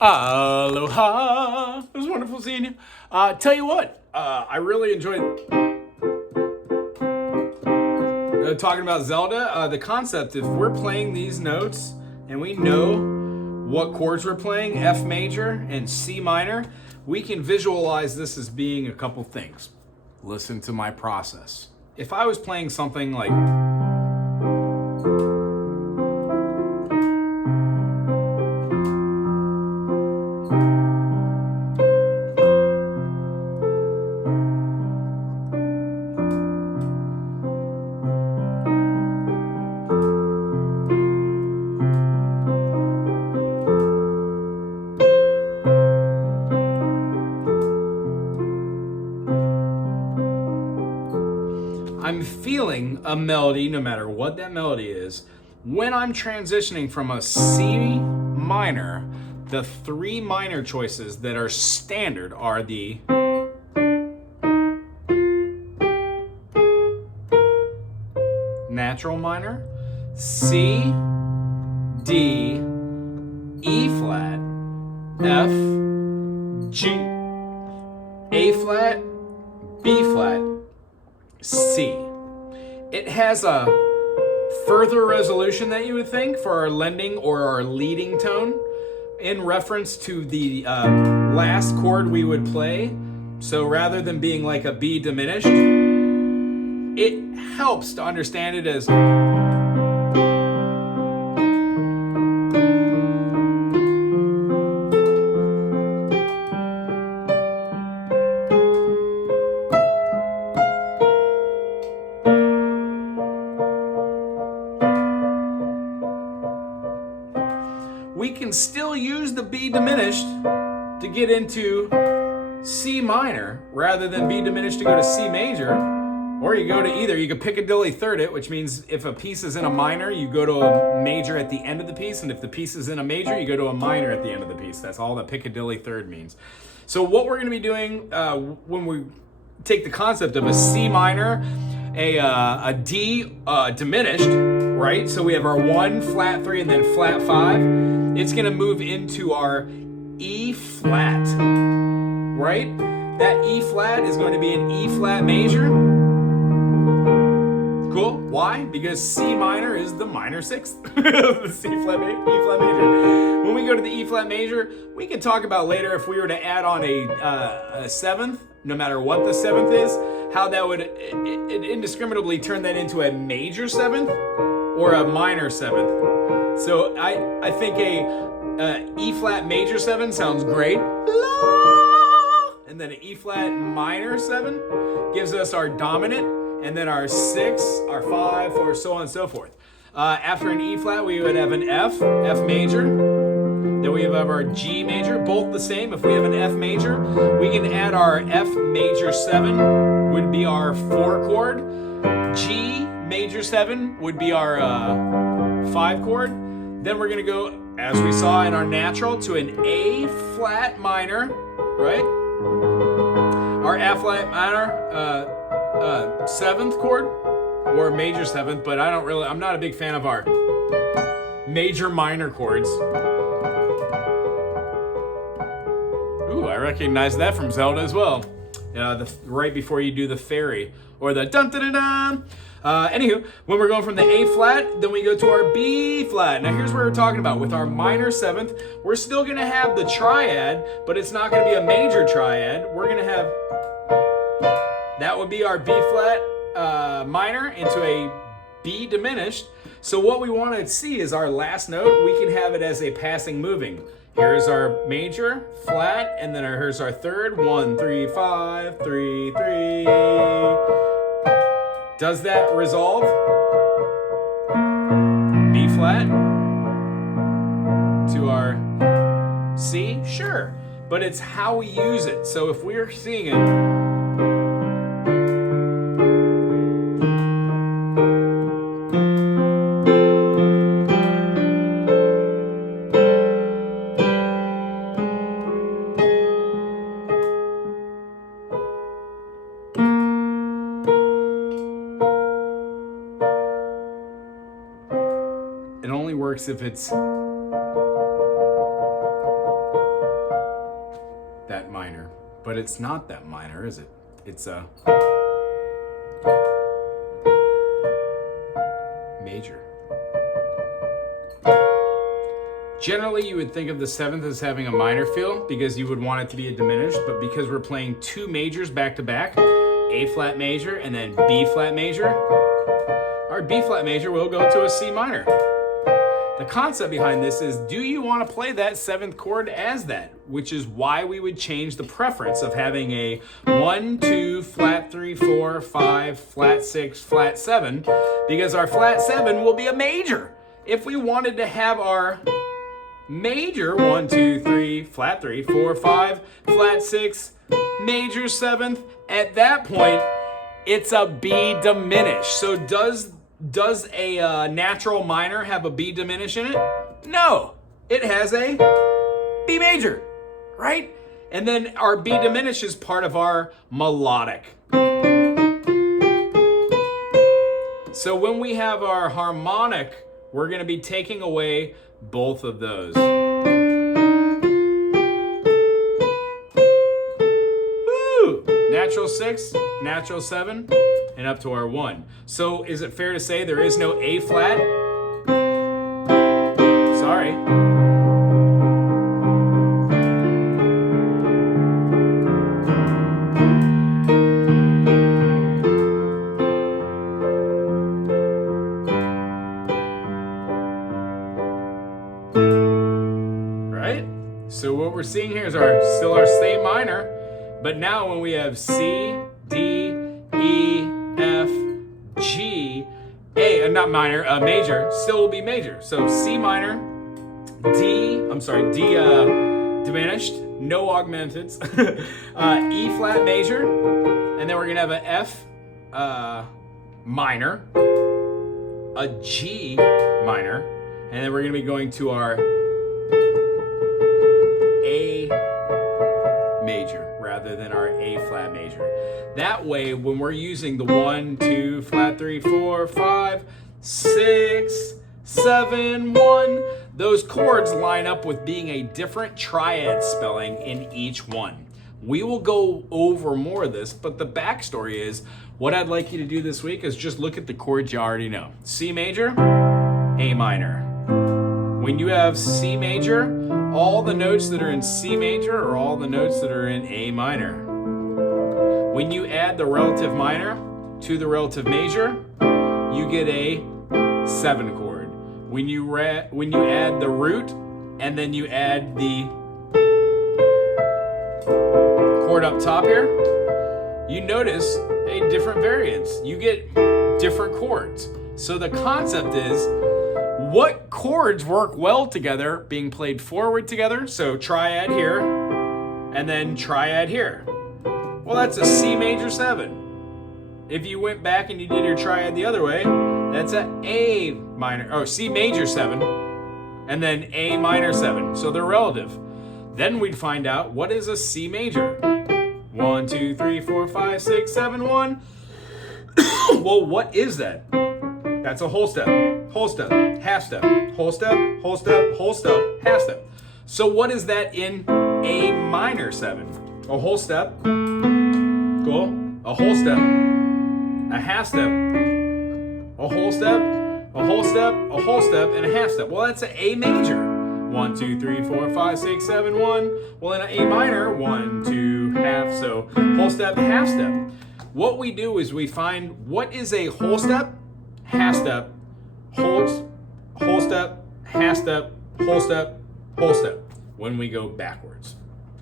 Aloha! It was wonderful seeing you. Tell you what, I really enjoyed talking about Zelda. The concept, if we're playing these notes and we know what chords we're playing, F major and C minor, we can visualize this as being a couple things. Listen to my process. If I was playing something like I'm feeling a melody, no matter what that melody is, when I'm transitioning from a C minor, the three minor choices that are standard are the natural minor, C, D, E flat, F, G, A flat, B flat, C. It has a further resolution that you would think for our lending or our leading tone in reference to the last chord we would play. So rather than being like a B diminished, it helps to understand it as we can still use the B diminished to get into C minor rather than B diminished to go to C major, or you go to either. You could Piccadilly third it, which means if a piece is in a minor, you go to a major at the end of the piece, and if the piece is in a major, you go to a minor at the end of the piece. That's all that Piccadilly third means. So what we're going to be doing when we take the concept of a C minor, a D diminished, right? So we have our 1, flat 3, and then flat 5. It's going to move into our E flat, right? That E flat is going to be an E flat major. Cool. Why? Because C minor is the minor sixth. The E flat major. When we go to the E flat major, we can talk about later if we were to add on a seventh, no matter what the seventh is, how that would indiscriminately turn that into a major seventh or a minor seventh. So I think a E flat major 7 sounds great. And then an E flat minor 7 gives us our dominant, and then our 6, our 5, or so on and so forth. After an E flat, we would have an F major. Then we have our G major, both the same. If we have an F major, we can add our F major 7, would be our 4 chord. G major 7 would be our 5 chord. Then we're going to go, as we saw in our natural, to an A flat minor, right? Our F flat minor, 7th chord, or major 7th, but I'm not a big fan of our major minor chords. Ooh, I recognize that from Zelda as well. Right before you do the fairy, or the dun dun dun dun. Anywho, when we're going from the A flat, then we go to our B flat. Now here's what we're talking about. With our minor 7th, we're still going to have the triad, but it's not going to be a major triad. We're going to have, that would be our B flat minor into a B diminished. So what we want to see is our last note. We can have it as a passing moving. Here's our major, flat, and then here's our third. 1, 3, 5, 3, 3. Does that resolve? B flat to our C? Sure. But it's how we use it. So if we're seeing it, it only works if it's But it's not that minor, is it? It's a major. Generally, you would think of the 7th as having a minor feel because you would want it to be a diminished, but because we're playing 2 majors back to back, A flat major and then B flat major, our B flat major will go to a C minor. The concept behind this is, do you want to play that 7th chord as that? Which is why we would change the preference of having a 1, 2, flat 3, 4, 5, flat 6, flat 7, because our flat 7 will be a major. If we wanted to have our major 1, 2, 3, flat 3, 4, 5, flat 6, major 7th, at that point, it's a B diminished. So does a natural minor have a B diminished in it? No, it has a B major, right? And then our B diminished is part of our melodic. So when we have our harmonic, we're going to be taking away both of those. Woo! Natural 6, natural 7, and up to our 1. So is it fair to say there is no A flat? Sorry. Right? So what we're seeing here is still our same minor, but now when we have C, D, E, F, G, A, not minor, major, still will be major. So C minor, D diminished, no augmenteds, E flat major, and then we're gonna have an F minor, a G minor, and then we're gonna be going to our A major rather than our A flat major. That way, when we're using the 1, 2, flat 3, 4, 5, 6, 7, 1, those chords line up with being a different triad spelling in each one. We will go over more of this, but the backstory is, what I'd like you to do this week is just look at the chords you already know. C major, A minor. When you have C major, all the notes that are in C major are all the notes that are in A minor. When you add the relative minor to the relative major, you get a 7 chord. When you add the root and then you add the chord up top here, you notice a different variance. You get different chords. So the concept is, what chords work well together being played forward together? So triad here, and then triad here. Well, that's a C major 7. If you went back and you did your triad the other way, that's a A minor, or C major 7, and then A minor 7. So they're relative. Then we'd find out, what is a C major? 1, 2, 3, 4, 5, 6, 7, 1. Well, what is that? That's a whole step, half step, whole step, whole step, whole step, half step. So what is that in A minor 7? A whole step, cool, a whole step, a half step, a whole step, a whole step, a whole step, and a half step. Well, that's an A major. 1, 2, 3, 4, 5, 6, 7, 1. Well, in an A minor, 1, 2, half, so whole step, half step. What we do is we find what is a whole step, half step, whole step, half step, whole step, whole step, when we go backwards.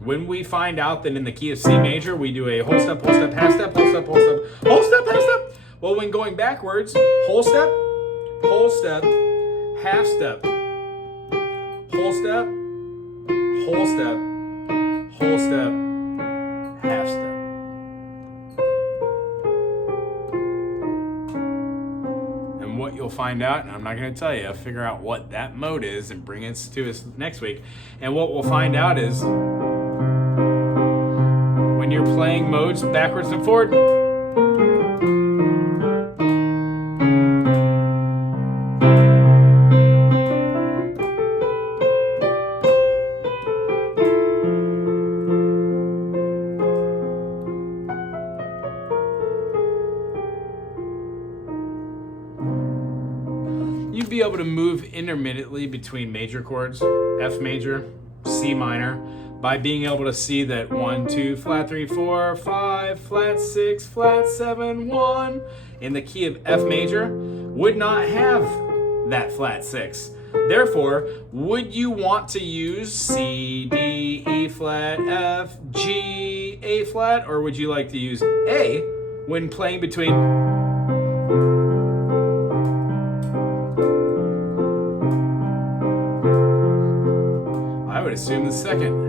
When we find out that in the key of C major, we do a whole step, half step, whole step, whole step, whole step, half step. Well, when going backwards, whole step, half step, whole step, half step. And what you'll find out, and I'm not going to tell you, figure out what that mode is and bring it to us next week. And what we'll find out is, when you're playing modes backwards and forward, able to move intermittently between major chords, F major, C minor, by being able to see that 1, 2, flat 3, 4, 5, flat 6, flat 7, 1 in the key of F major would not have that flat 6. Therefore, would you want to use C, D, E flat, F, G, A flat, or would you like to use A when playing between I would assume the second.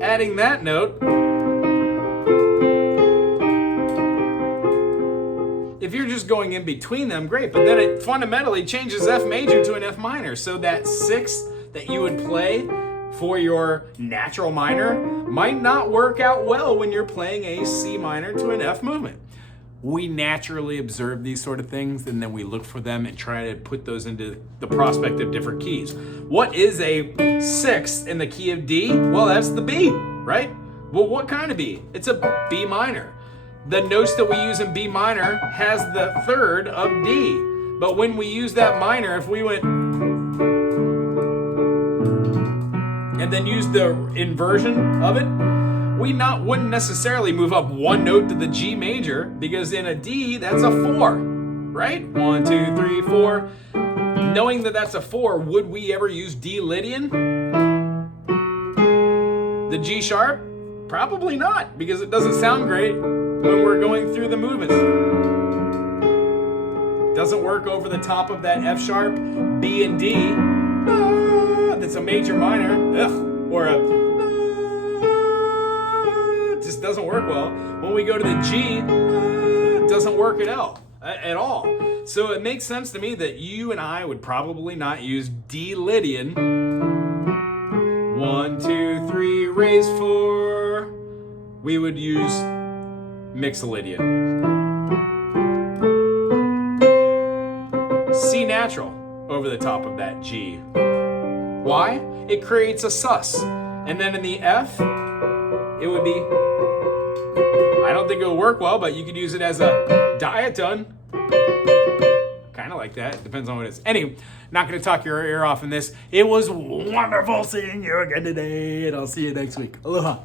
Adding that note, if you're just going in between them, great, but then it fundamentally changes F major to an F minor. So that 6 that you would play for your natural minor might not work out well when you're playing a C minor to an F movement. We naturally observe these sort of things, and then we look for them and try to put those into the prospect of different keys. What is a 6th in the key of D? Well, that's the B, right? Well, what kind of B? It's a B minor. The notes that we use in B minor has the 3rd of D. But when we use that minor, if we went and then use the inversion of it, we wouldn't necessarily move up one note to the G major, because in a D, that's a 4, right? 1, 2, 3, 4. Knowing that that's a 4, would we ever use D Lydian? The G sharp? Probably not, because it doesn't sound great when we're going through the movements. Doesn't work over the top of that F sharp, B and D. That's a major minor, or a just doesn't work well. When we go to the G, it doesn't work at all. So it makes sense to me that you and I would probably not use D Lydian. 1, 2, 3, raise 4. We would use Mixolydian. C natural over the top of that G. Why? It creates a sus. And then in the F, it would be, I don't think it'll work well, but you could use it as a diatone. Kind of like that. Depends on what it is. Anyway, not going to talk your ear off in this. It was wonderful seeing you again today, and I'll see you next week. Aloha.